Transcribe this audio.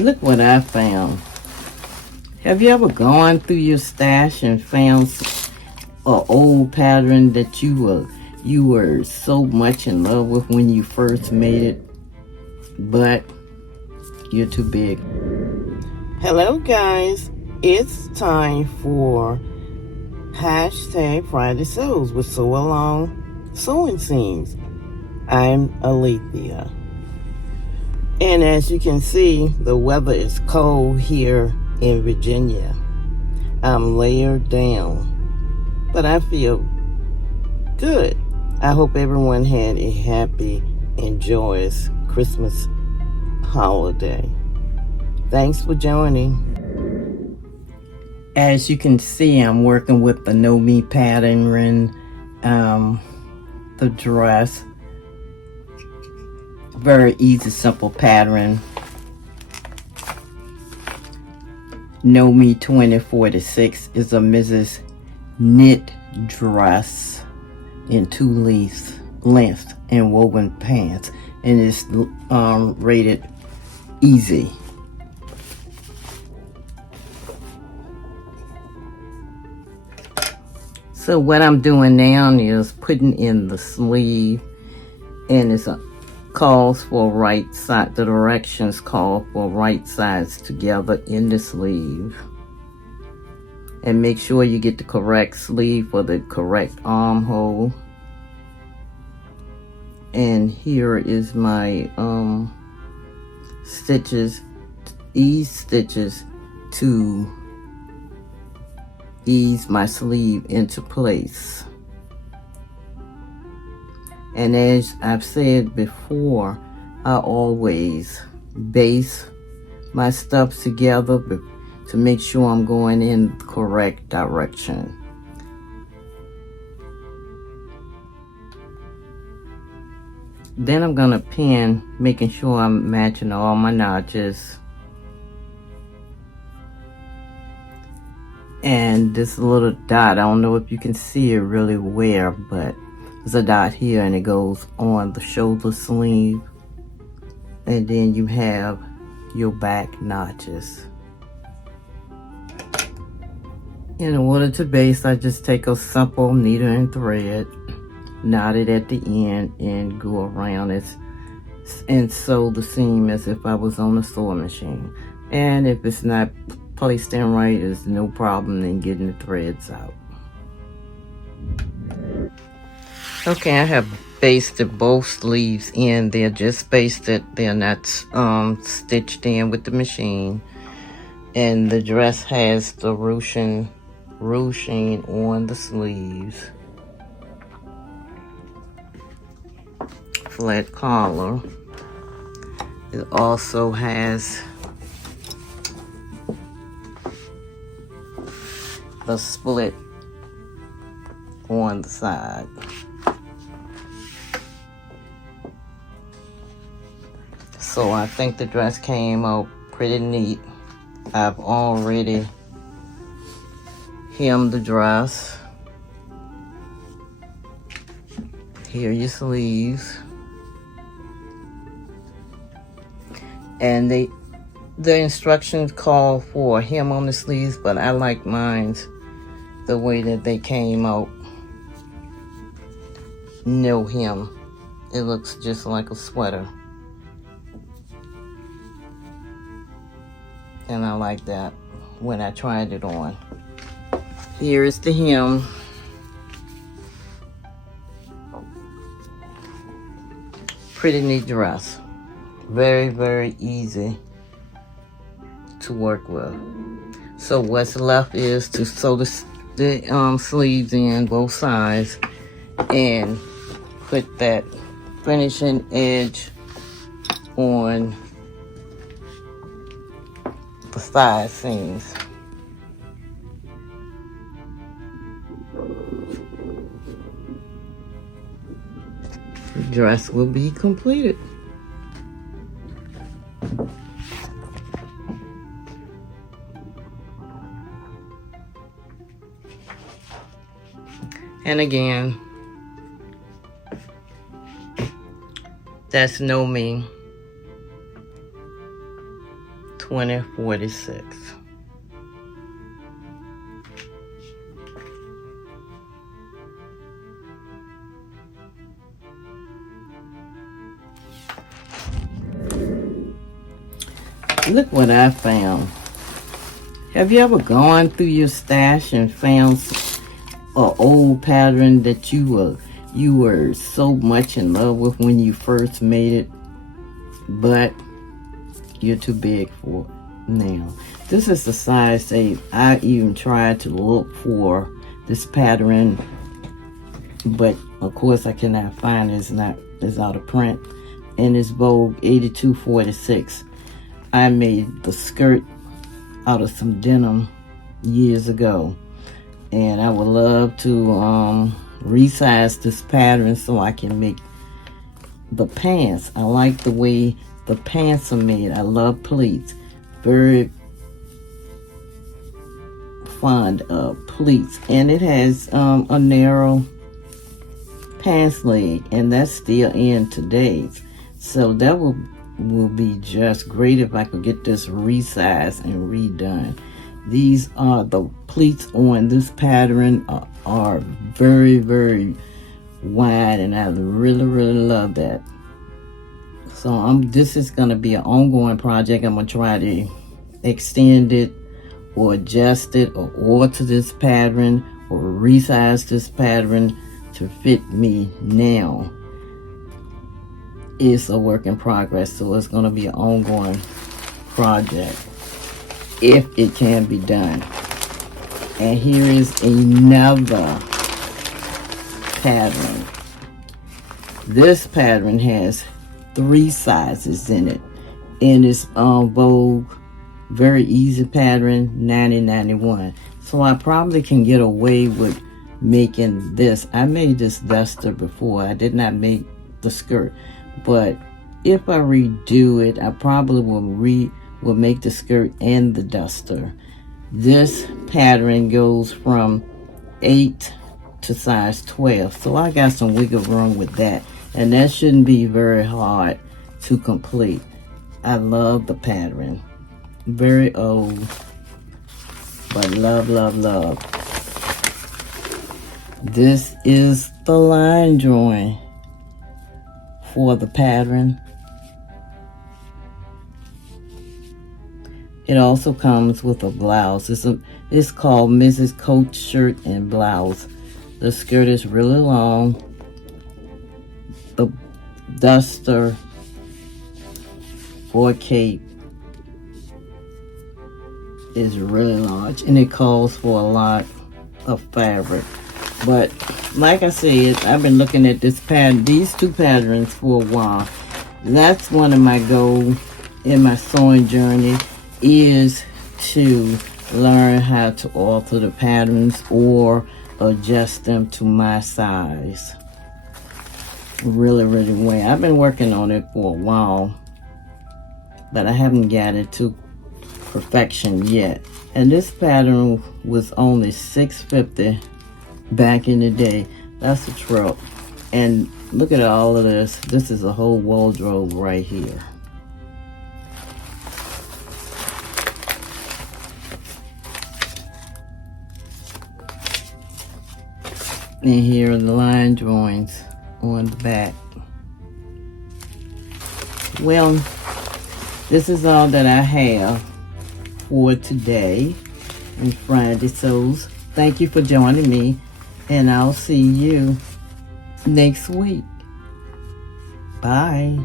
Look what I found. Have you ever gone through your stash and found an old pattern that you were so much in love with when you first made it, but you're too big? Hello guys, it's time for hashtag Friday Sews with Sew Along Sewing Seams. I'm Alethea. And as you can see, the weather is cold here in Virginia. I'm layered down, but I feel good. I hope everyone had a happy and joyous Christmas holiday. Thanks for joining. As you can see, I'm working with the Know Me pattern, the dress. Very easy, simple pattern. Know Me 2046 is a Mrs. Knit dress in 2 lengths and woven pants, and it's rated easy. So what I'm doing now is putting in the sleeve, and it's calls for right side. The directions call for right sides together in the sleeve, and make sure you get the correct sleeve for the correct armhole. And here is my stitches, ease stitches to ease my sleeve into place. And as I've said before, I always base my stuff together to make sure I'm going in the correct direction. Then I'm gonna pin, making sure I'm matching all my notches. And this little dot, I don't know if you can see it really where, but there's a dot here and it goes on the shoulder sleeve. And then you have your back notches. In order to base, I just take a simple needle and thread, knot it at the end, and go around it and sew the seam as if I was on a sewing machine. And if it's not placed in right, there's no problem in getting the threads out. Okay, I have basted both sleeves in. They're just basted. They're not stitched in with the machine. And the dress has the ruching on the sleeves. Flat collar. It also has the split on the side. So I think the dress came out pretty neat. I've already hemmed the dress. Here are your sleeves. And the instructions call for a hem on the sleeves, but I like mine the way that they came out. No hem. It looks just like a sweater. And I like that when I tried it on. Here is the hem. Pretty neat dress. Very, very easy to work with. So what's left is to sew the sleeves in both sides and put that finishing edge on the side seams. The dress will be completed. And again, that's Know Me 2046. Look what I found. Have you ever gone through your stash and found an old pattern that you were so much in love with when you first made it, but you're too big for it now? This is the size I even tried to look for this pattern, but of course I cannot find it. It's out of print, and it's Vogue 8246. I made the skirt out of some denim years ago, and I would love to resize this pattern so I can make the pants. I like the way the pants are made. I love pleats. Very fond of pleats, and it has a narrow pants leg, and that's still in today's. So that will be just great if I could get this resized and redone. These are the pleats on this pattern are very, very wide, and I really, really love that. So this is going to be an ongoing project. I'm going to try to extend it or adjust it or alter this pattern or resize this pattern to fit me now. It's a work in progress, so it's going to be an ongoing project if it can be done. And here is another pattern. This pattern has 3 sizes in it, and it's Vogue very easy pattern 9091. So I probably can get away with making this. I made this duster before. I did not make the skirt, but if I redo it, I probably will make the skirt and the duster. This pattern goes from 8 to size 12, so I got some wiggle room with that, and that shouldn't be very hard to complete. I love the pattern. Very old, but love, love, love. This is the line drawing for the pattern. It also comes with a blouse. It's called Mrs. Coat shirt and blouse. The skirt is really long. The duster or cape is really large, and it calls for a lot of fabric. But like I said, I've been looking at this pattern, these 2 patterns for a while. That's one of my goals in my sewing journey, is to learn how to alter the patterns or adjust them to my size. Really, really well. I've been working on it for a while, but I haven't got it to perfection yet. And this pattern was only $6.50 back in the day. That's a trip. And look at all of this. This is a whole wardrobe right here. And here are the line drawings on the back. Well, this is all that I have for today in Friday Sews. Thank you for joining me, and I'll see you next week. Bye.